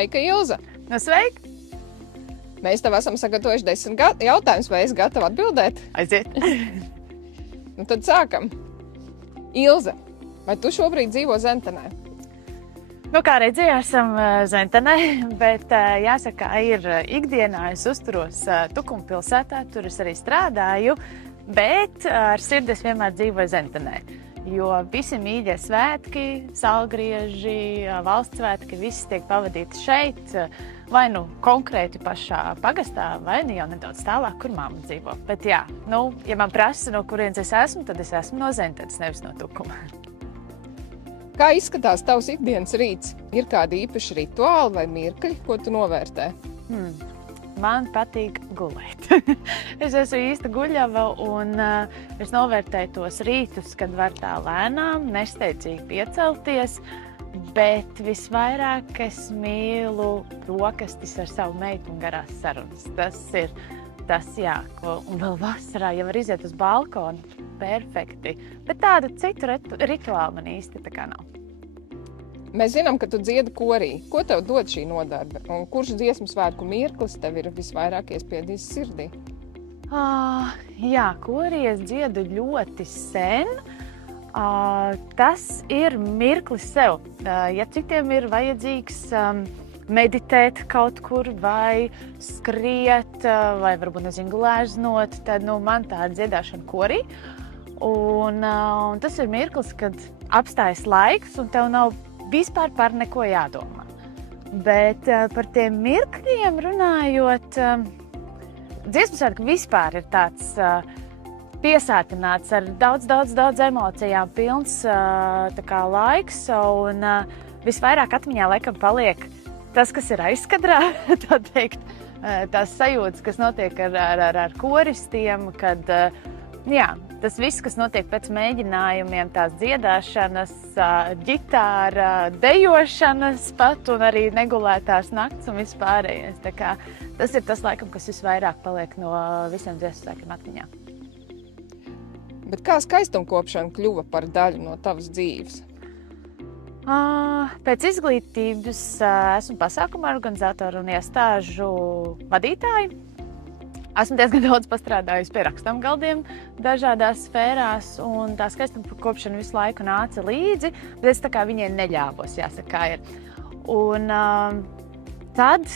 Sveika, Ilze! Nu, sveiki! Mēs tev esam sagatavojuši 10 jautājumus, vai esi gatava atbildēt? Aiziet! Nu tad sākam. Ilze, vai tu šobrīd dzīvo Zentenē? Nu, kā redzēju, esam Zentenē, bet jāsaka, ir ikdienā es uzturos Tukuma pilsētā, tur es arī strādāju, bet ar sirdi es vienmēr dzīvoju Zentenē. Jo visi mīļie svētki, saulgrieži, valsts svētki, visi tiek pavadīti šeit, vai nu konkrēti pašā pagastā, vai nu jau nedaudz tālāk, kur mamma dzīvo. Bet jā, nu, ja man prasa, no kurienes es esmu, tad es esmu no Zentenes, nevis no Tukuma. Kā izskatās tavs ikdienas rīts? Ir kādi īpaši rituāli vai mirkļi, ko tu novērtē? Man patīk gulēt. Es esmu īsta guļava un es novērtēju tos rītus, kad var tā lēnām, nesteidzīgi piecelties, bet visvairāk es mīlu brokastis ar savu meitu un garās sarunas. Tas ir tas, jā, un vēl vasarā, ja var iziet uz balkonu, perfekti. Bet tādu citu rituālu man īsti tā kā nav. Mēs zinām, ka tu dziedi korī. Ko tev dod šī nodarbe? Un kurš dziesmu svētku mirklis tev ir visvairāk iespiedījis sirdī? Jā, korī es dziedu ļoti sen. Tas ir mirklis sev. Ja citiem ir vajadzīgs meditēt kaut kur vai skriet vai varbūt, nezinu, glēznot, tad man tā ir dziedāšana korī. Un tas ir mirklis, kad apstājas laiks un tev nav vispār par neko jādomā. Bet par tiem mirkļiem runājot, dziesmu svētki vispār ir tāds piesātināts ar daudz emocijām pilns tā kā laiks, un visvairāk atmiņā laikam paliek tas, kas ir aizkadrā, tā teikt, tās sajūtas, kas notiek ar koristiem, kad jā, tas viss, kas notiek pēc mēģinājumiem, tās dziedāšanas, ģitāra, dejošanas pat un arī negulētās nakts un vispārējais. Tā kā tas ir tas, laikam, kas visvairāk paliek no visiem dziesmu svētkiem atmiņā. Bet kā skaistumkopšana kļuva par daļu no tavas dzīves? Pēc izglītības esmu pasākuma organizatora un iestāžu vadītāja. Esmu diezgan daudz pastrādājusi pie rakstamgaldiem dažādās sfērās, un tā skaistumkopšana visu laiku nāca līdzi, bet es tā kā viņiem neļāvos, jāsaka, kā ir. Un tad,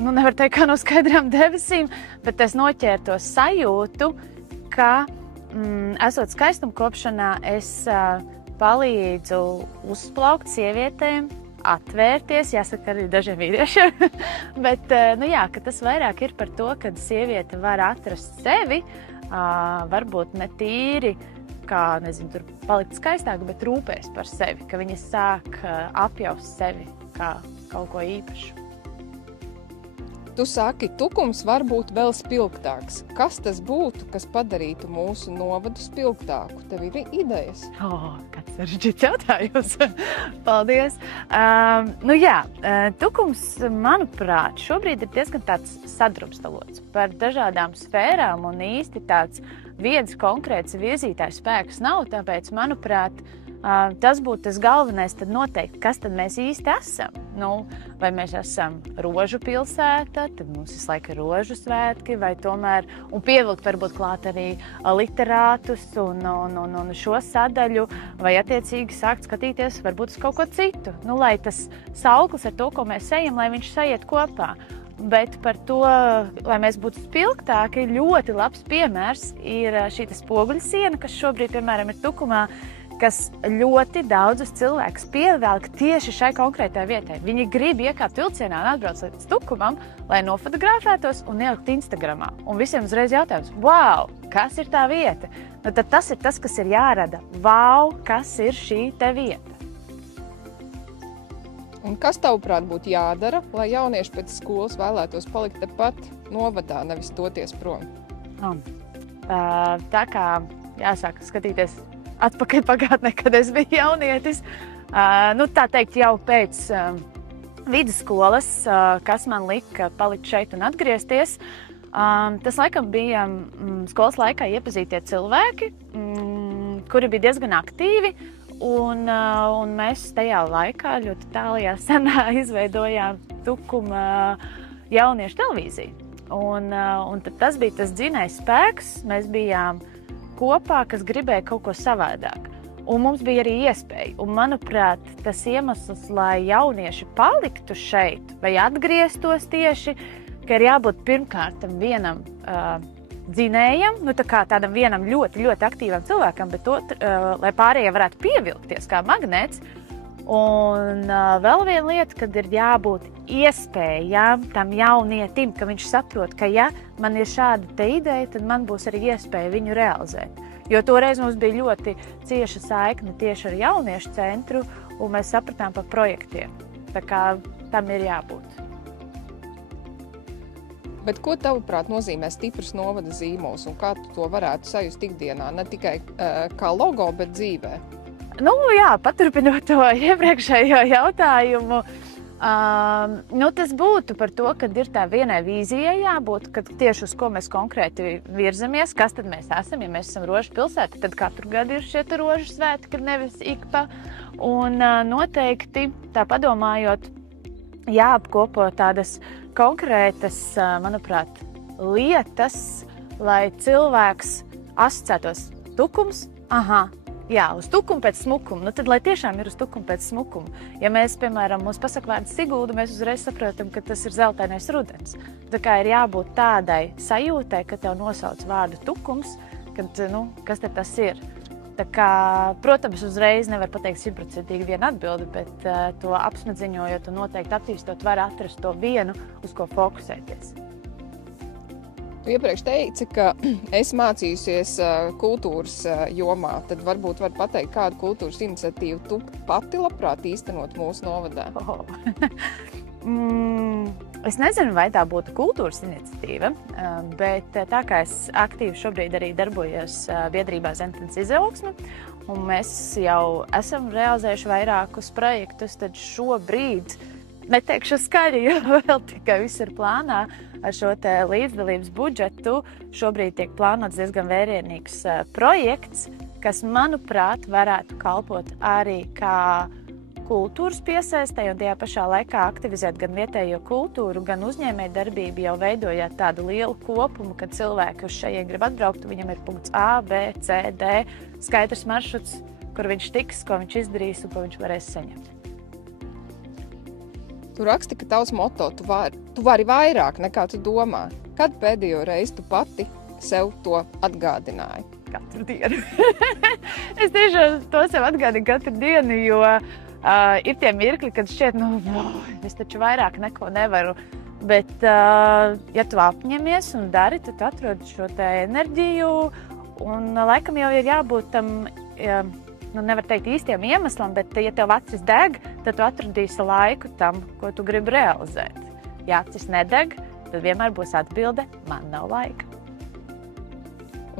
nevar teikt, kā no skaidrām debesīm, bet es noķēru to sajūtu, ka, esot skaistumkopšanā, es palīdzu uzplaukt sievietēm, atvērties, jāsaka arī dažiem vīriešiem, bet jā, ka tas vairāk ir par to, kad sieviete var atrast sevi, varbūt ne tīri, kā, nezinu, tur palikt skaistāk, bet rūpēs par sevi, ka viņa sāk apjaust sevi kā kaut ko īpašu. Tu saki, Tukums var būt vēl spilgtāks. Kas tas būtu, kas padarītu mūsu novadu spilgtāku? Tev ir idejas? Kāds sarežģīts jautājums. Paldies. Tukums, manuprāt, šobrīd ir diezgan tāds sadrumstalots par dažādām sfērām un īsti tāds viens konkrēts virzītājs spēks nav, tāpēc, manuprāt, tas būtu tas galvenais, tad noteikti, kas tad mēs īsti esam. Vai mēs esam rožu pilsēta, tad mums visu laiku ir rožu svētki, vai tomēr, un pievilkt varbūt klāt arī literātus un šo sadaļu, vai attiecīgi sākt skatīties varbūt uz kaut ko citu. Lai tas sauklis ar to, ko mēs ejam, lai viņš sajiet kopā. Bet par to, lai mēs būtu spilgtāki, ļoti labs piemērs ir šī spoguļu siena, kas šobrīd, piemēram, ir Tukumā, kas ļoti daudzus cilvēkus pievelk tieši šai konkrētai vietai. Viņi grib iekāpt vilcienā un atbrauc līdz Tukumam, lai nofotografētos un ielikt Instagramā. Un visiem uzreiz jautājums, wow, kas ir tā vieta? Tad tas ir tas, kas ir jārada. Wow, kas ir šī te vieta? Un kas tavuprāt būtu jādara, lai jaunieši pēc skolas vēlētos palikt tepat novadā, nevis doties prom? Tā kā jāsāk skatīties atpakaļ pagātnē, kad es biju jaunietis. Tā teikt, jau pēc vidusskolas, kas man lika palikt šeit un atgriezties, tas laikam bija skolas laikā iepazītie cilvēki, kuri bija diezgan aktīvi Un mēs tajā laikā ļoti tālajā senā izveidojām Tukuma jauniešu televīziju. Un tad tas bija tas dzinējs spēks, mēs bijām kopā, kas gribēja kaut ko savādāk. Un mums bija arī iespēja. Un, manuprāt, tas iemesls, lai jaunieši paliktu šeit vai atgrieztos tieši, ka ir jābūt pirmkārt tam vienam dzinējam, nu tā kā tādam vienam ļoti, ļoti aktīvam cilvēkam, bet lai pārējie varētu pievilkties kā magnēts. Un vēl viena lieta, kad ir jābūt iespējām tam jaunietim, ka viņš saprot, ka ja man ir šāda te ideja, tad man būs arī iespēja viņu realizēt. Jo toreiz mums bija ļoti cieša saikne tieši ar jauniešu centru, un mēs sapratām par projektiem. Tā kā tam ir jābūt. Bet ko tavuprāt nozīmē stiprs novada zīmols, un kā tu to varētu sajust ikdienā, ne tikai kā logo, bet dzīvē? Nu jā, paturpinot to iepriekšējo jautājumu, tas būtu par to, kad ir tā vienai vīzijai jābūt, kad tieši uz ko mēs konkrēti virzamies, kas tad mēs esam. Ja mēs esam rožu pilsēta, tad katru gadu ir šie rožu svētki, kad nevis ikpa. Un noteikti, tā padomājot, jāapkopo tādas konkrētas, manuprāt, lietas, lai cilvēks asociētos Tukums, jā, uz tukumu pēc smukuma, nu tad, lai tiešām ir uz tukumu pēc smukuma. Ja mēs, piemēram, mums pasaka vārdu Sigulda, mēs uzreiz saprotam, ka tas ir zeltainais rudens. Tā kā ir jābūt tādai sajūtai, ka tev nosauc vārdu tukums, kad, kas tad tas ir. Tā kā, protams, uzreiz nevar pateikt 100% vienu atbildi, bet to apsmadziņojot un noteikti attīstot, var atrast to vienu, uz ko fokusēties. Tu iepriekš teici, ka esi mācījusies kultūras jomā, tad varbūt var pateikt, kādu kultūras iniciatīvu tu pati labprāt īstenot mūsu novadā? Es nezinu, vai tā būtu kultūras iniciatīva, bet tā kā es aktīvi šobrīd arī darbojos biedrībā Zentens izaugsme, un mēs jau esam realizējuši vairākus projektus, tad šobrīd, neteikšu skaļi, jo vēl tikai viss ir plānā, ar šo te līdzdalības budžetu šobrīd tiek plānots diezgan vērienīgs projekts, kas, manuprāt, varētu kalpot arī kā kultūras piesaistē un tajā pašā laikā aktivizēt gan vietējo kultūru, gan uzņēmēju darbību, jau veidojot tādu lielu kopumu, kad cilvēki uz šeit grib atbraukt, viņam ir punkts A, B, C, D, skaidrs maršruts, kur viņš tiks, ko viņš izdarīs un ko viņš varēs saņemt. Tu raksti, ka tavs moto, tu vari vairāk nekā tu domā. Kad pēdējo reizi tu pati sev to atgādināji? Katru dienu. Es tiešām to sev atgādinu katru dienu, jo ir tie mirkļi, kad šķiet, es taču vairāk neko nevaru. Bet, ja tu apņemies un dari, tad atrod šo te enerģiju, un laikam jau ir jābūt tam, nevar teikt īstiem iemeslam, bet, ja tev acis deg, tad tu atradīsi laiku tam, ko tu gribi realizēt. Ja acis nedeg, tad vienmēr būs atbilde, man nav laika.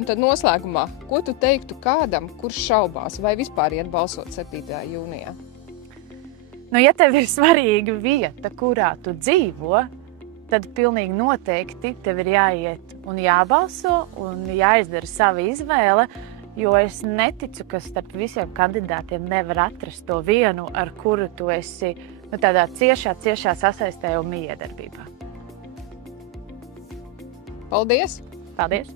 Un tad noslēgumā, ko tu teiktu kādam, kurš šaubās, vai vispār iet balsot 7. jūnijā? Ja tev ir svarīga vieta, kurā tu dzīvo, tad pilnīgi noteikti tev ir jāiet un jābalso un jāizdara sava izvēle, jo es neticu, ka starp visiem kandidātiem nevar atrast to vienu, ar kuru tu esi tādā ciešā sasaistē un miedarbībā. Paldies! Paldies!